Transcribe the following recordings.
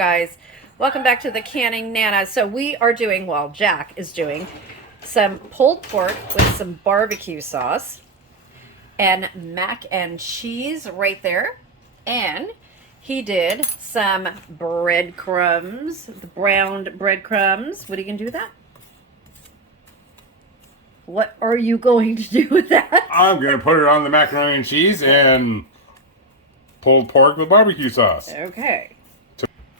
guys? Welcome back to the Canning Nana. So we are doing, well, Jack is doing some pulled pork with some barbecue sauce and mac and cheese right there. And he did some breadcrumbs, the browned breadcrumbs. What are you going to do with that? What are you going to do with that? I'm going to put it on the macaroni and cheese and pulled pork with barbecue sauce. Okay.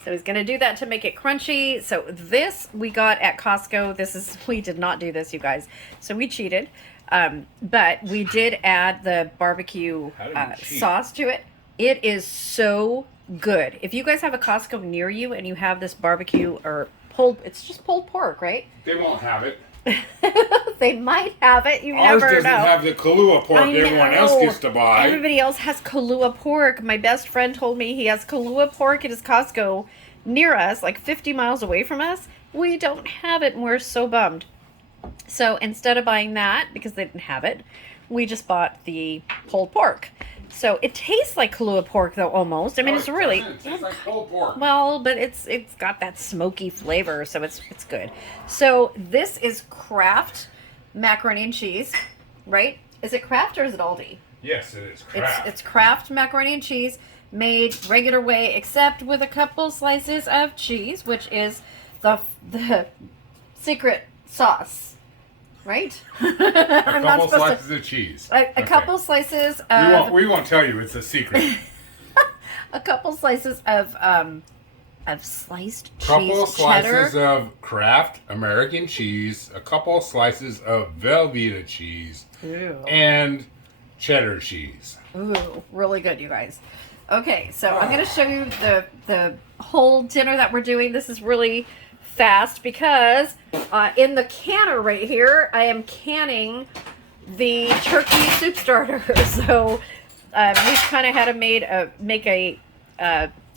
So he's going to do that to make it crunchy. So this we got at Costco. We did not do this, you guys. So we cheated. But we did add the barbecue sauce to it. It is so good. If you guys have a Costco near you and you have this barbecue or it's just pulled pork, right? They won't have it. They might have it. You Ours never doesn't know. have the Kahlua pork everyone else gets to buy. Everybody else has Kahlua pork. My best friend told me he has Kahlua pork at his Costco near us, like 50 miles away from us. We don't have it, and we're so bummed. So instead of buying that, because they didn't have it, we just bought the pulled pork. So it tastes like Kahlua pork, though, almost. I mean, it's really... It tastes like pulled pork. Well, but it's got that smoky flavor, so it's good. So this is Kraft macaroni and cheese, right? Is it Kraft or is it Aldi? Yes, it is Kraft. It's Kraft macaroni and cheese, made regular way, except with a couple slices of cheese, which is the secret sauce. Right? A couple slices of cheese. A couple slices of... We won't tell you. It's a secret. A couple slices of sliced cheese Couple cheddar. slices of Kraft American cheese. A couple slices of Velveeta cheese. Ew. And cheddar cheese. Ooh, really good, you guys. Okay, so I'm going to show you the whole dinner that we're doing. This is really fast because in the canner right here, I am canning the turkey soup starter. So we kind of had to make a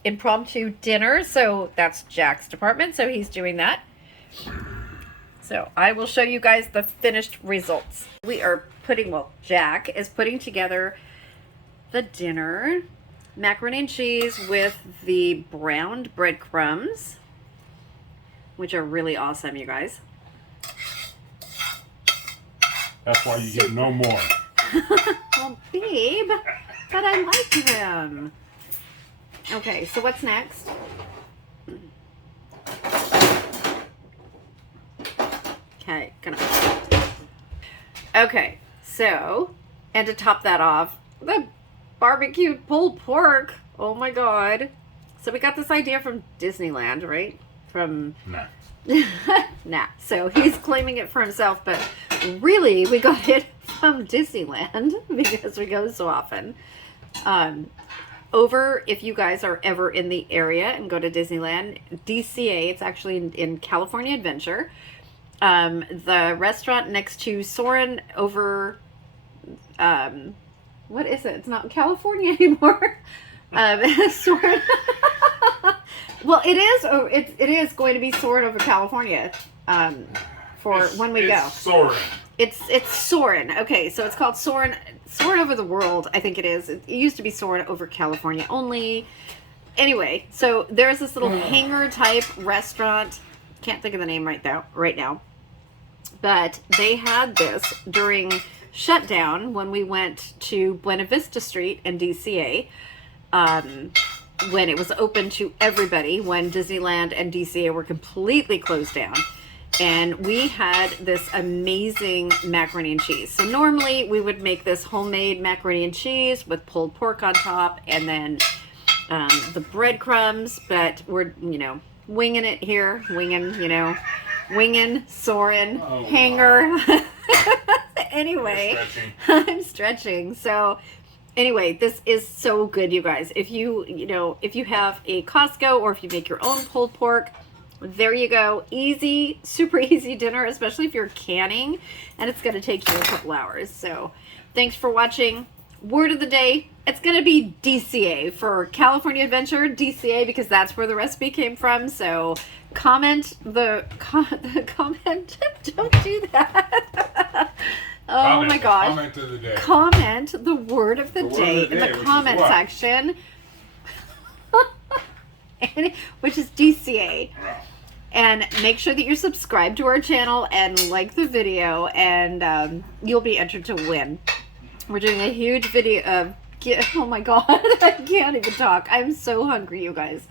impromptu dinner. So that's Jack's department. So he's doing that. So I will show you guys the finished results. We are Jack is putting together the dinner. Macaroni and cheese with the browned breadcrumbs, which are really awesome, you guys. That's why you get no more. Well, babe, but I like them. Okay, so what's next? Okay, Okay, so, and to top that off, the barbecued pulled pork. Oh my god. So we got this idea from Disneyland, right? Nah. Nah. So he's claiming it for himself, but really we got it from Disneyland because we go so often. If you guys are ever in the area and go to Disneyland, DCA, it's actually in California Adventure. The restaurant next to Soarin' over, what is it? It's not California anymore. Soarin'. Well, it is. It is going to be Soarin' over California. When we go. Soarin'. It's Soarin'. Okay, so it's called Soarin' over the world. I think it is. It used to be Soarin' over California only. Anyway, so there's this little hangar type restaurant. Can't think of the name right now. But they had this during shutdown when we went to Buena Vista Street in DCA. When it was open to everybody, when Disneyland and DCA were completely closed down. And we had this amazing macaroni and cheese. So normally we would make this homemade macaroni and cheese with pulled pork on top and then the breadcrumbs, but we're, winging it here. Winging, soaring, hanger. Wow. Anyway, I'm stretching. So anyway, this is so good, you guys. If you have a Costco or if you make your own pulled pork, there you go. Easy, super easy dinner, especially if you're canning, and it's going to take you a couple hours. So thanks for watching. Word of the day, it's going to be DCA for California Adventure, DCA, because that's where the recipe came from. So comment the comment. Don't do that. Oh my gosh. Comment of the day. Comment the word of the day in the comment section. which is DCA. And make sure that you're subscribed to our channel and like the video, and you'll be entered to win. We're doing a huge video. Oh my god, I can't even talk. I'm so hungry, you guys.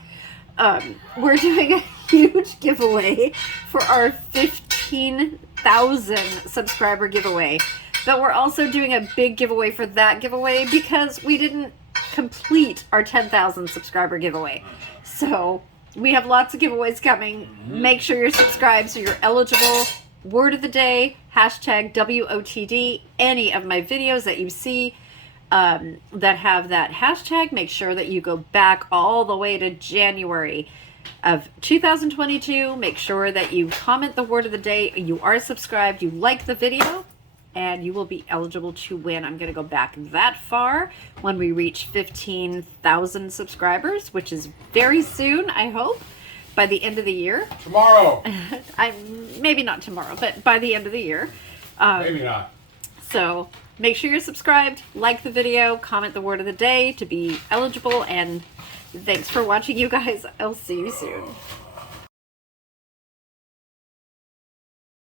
We're doing a huge giveaway for our 15,000 subscriber giveaway. But we're also doing a big giveaway for that giveaway because we didn't complete our 10,000 subscriber giveaway. So we have lots of giveaways coming. Make sure you're subscribed so you're eligible. Word of the day, hashtag WOTD. Any of my videos that you see that have that hashtag, make sure that you go back all the way to January of 2022. Make sure that you comment the word of the day. You are subscribed, you like the video, and you will be eligible to win. I'm going to go back that far when we reach 15,000 subscribers, which is very soon, I hope, by the end of the year. Tomorrow. Maybe not tomorrow, but by the end of the year. Maybe not. So make sure you're subscribed, like the video, comment the word of the day to be eligible, and thanks for watching, you guys. I'll see you soon.